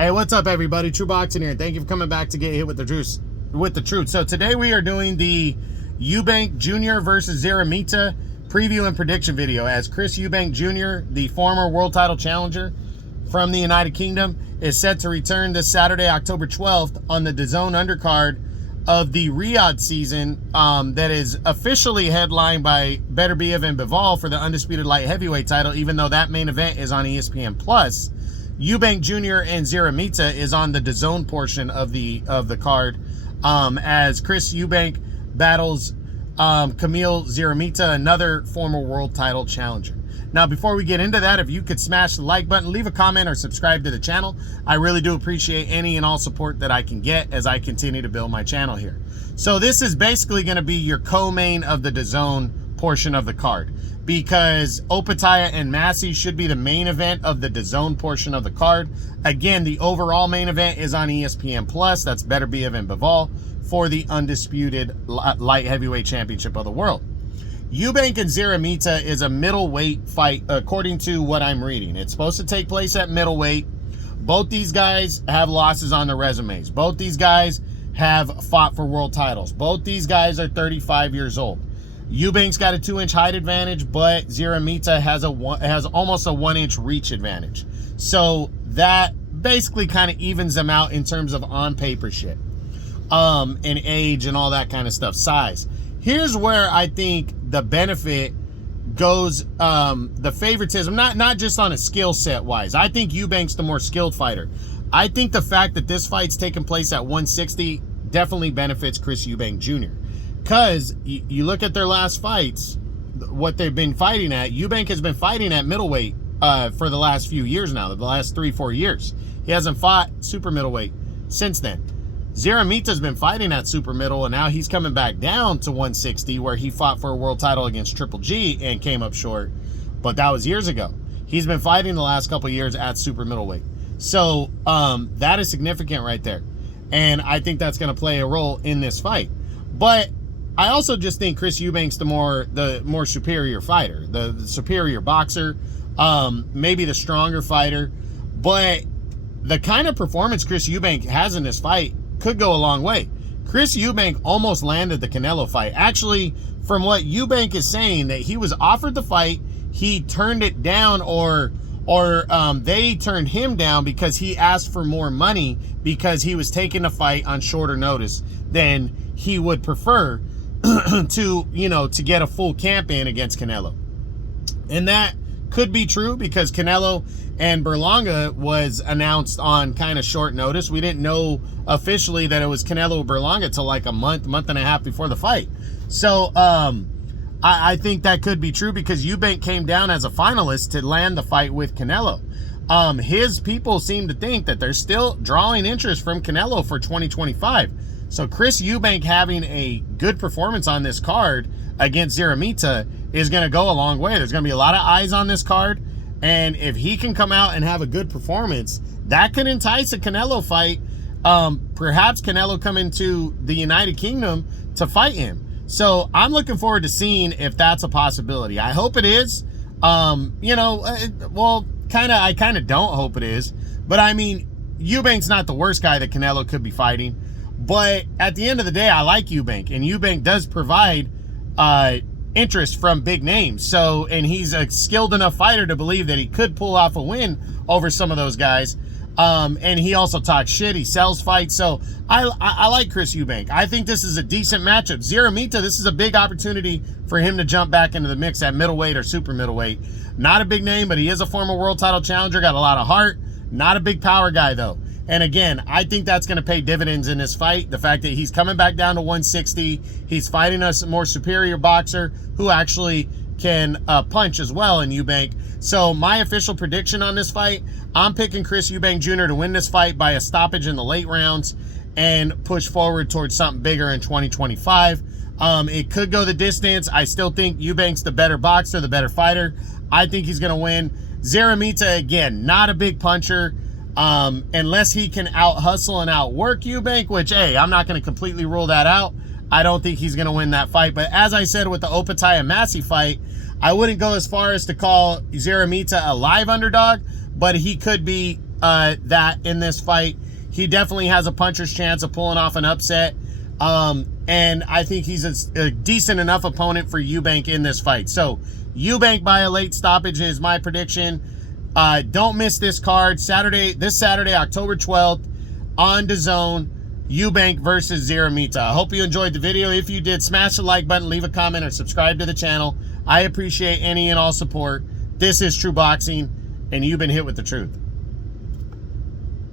Hey, what's up, everybody? True Boxing here. Thank you for coming back to get hit with the truth. So today we are doing the Eubank Jr. versus Szeremeta preview and prediction video, as Chris Eubank Jr., the former world title challenger from the United Kingdom, is set to return this Saturday, October 12th, on the DAZN undercard of the Riyadh season that is officially headlined by Beterbiev and Bivol for the undisputed light heavyweight title, even though that main event is on ESPN+. Eubank Jr. and Szeremeta is on the DAZN portion of the card, as Chris Eubank battles Kamil Szeremeta, another former world title challenger. Now, before we get into that, if you could smash the like button, leave a comment, or subscribe to the channel. I really do appreciate any and all support that I can get as I continue to build my channel here. So this is basically going to be your co-main of the DAZN portion of the card, because Opetaia and Massey should be the main event of the DAZN portion of the card. Again, the overall main event is on ESPN+. That's Beterbiev and Bivol for the undisputed light heavyweight championship of the world. Eubank and Szeremeta is a middleweight fight, according to what I'm reading. It's supposed to take place at middleweight. Both these guys have losses on their resumes. Both these guys have fought for world titles. Both these guys are 35 years old. Eubank's got a 2-inch height advantage, but Szeremeta has almost a 1-inch reach advantage. So that basically kind of evens them out in terms of on-paper shit, and age and all that kind of stuff, size. Here's where I think the benefit goes, the favoritism, not just on a skill set wise. I think Eubank's the more skilled fighter. I think the fact that this fight's taking place at 160 definitely benefits Chris Eubank Jr. Because you look at their last fights, what they've been fighting at. Eubank has been fighting at middleweight for the last few years now, the last 3-4 years. He hasn't fought super middleweight since then. Szeremeta's been fighting at super middle, and now he's coming back down to 160, where he fought for a world title against Triple G and came up short, but that was years ago. He's been fighting the last couple of years at super middleweight. So that is significant right there, and I think that's going to play a role in this fight. But I also just think Chris Eubank's the more superior fighter, the superior boxer, maybe the stronger fighter. But the kind of performance Chris Eubank has in this fight could go a long way. Chris Eubank almost landed the Canelo fight. Actually, from what Eubank is saying, that he was offered the fight, he turned it down, or they turned him down because he asked for more money, because he was taking the fight on shorter notice than he would prefer to get a full camp in against Canelo. And that could be true, because Canelo and Berlanga was announced on kind of short notice. We didn't know officially that it was Canelo Berlanga till like a month and a half before the fight. So I think that could be true, because Eubank came down as a finalist to land the fight with Canelo. His people seem to think that they're still drawing interest from Canelo for 2025. So Chris Eubank having a good performance on this card against Szeremeta is going to go a long way. There's going to be a lot of eyes on this card, and if he can come out and have a good performance, that could entice a Canelo fight. Perhaps Canelo come into the United Kingdom to fight him. So I'm looking forward to seeing if that's a possibility. I hope it is. I kind of don't hope it is. But I mean, Eubank's not the worst guy that Canelo could be fighting. But at the end of the day, I like Eubank, and Eubank does provide interest from big names. So, and he's a skilled enough fighter to believe that he could pull off a win over some of those guys. And he also talks shit. He sells fights. So I like Chris Eubank. I think this is a decent matchup. Szeremeta, this is a big opportunity for him to jump back into the mix at middleweight or super middleweight. Not a big name, but he is a former world title challenger. Got a lot of heart. Not a big power guy, though. And again, I think that's going to pay dividends in this fight. The fact that he's coming back down to 160, he's fighting a more superior boxer who actually can punch as well in Eubank. So my official prediction on this fight, I'm picking Chris Eubank Jr. to win this fight by a stoppage in the late rounds and push forward towards something bigger in 2025. It could go the distance. I still think Eubank's the better boxer, the better fighter. I think he's going to win. Szeremeta, again, not a big puncher. Unless he can out-hustle and outwork Eubank, which, hey, I'm not going to completely rule that out. I don't think he's going to win that fight. But as I said with the Opetaia Massey fight, I wouldn't go as far as to call Szeremeta a live underdog, but he could be that in this fight. He definitely has a puncher's chance of pulling off an upset. And I think he's a decent enough opponent for Eubank in this fight. So Eubank by a late stoppage is my prediction. Don't miss this card. This Saturday, October 12th on DAZN, Eubank versus Szeremeta. I hope you enjoyed the video. If you did, smash the like button, leave a comment, or subscribe to the channel. I appreciate any and all support. This is True Boxing, and you've been hit with the truth.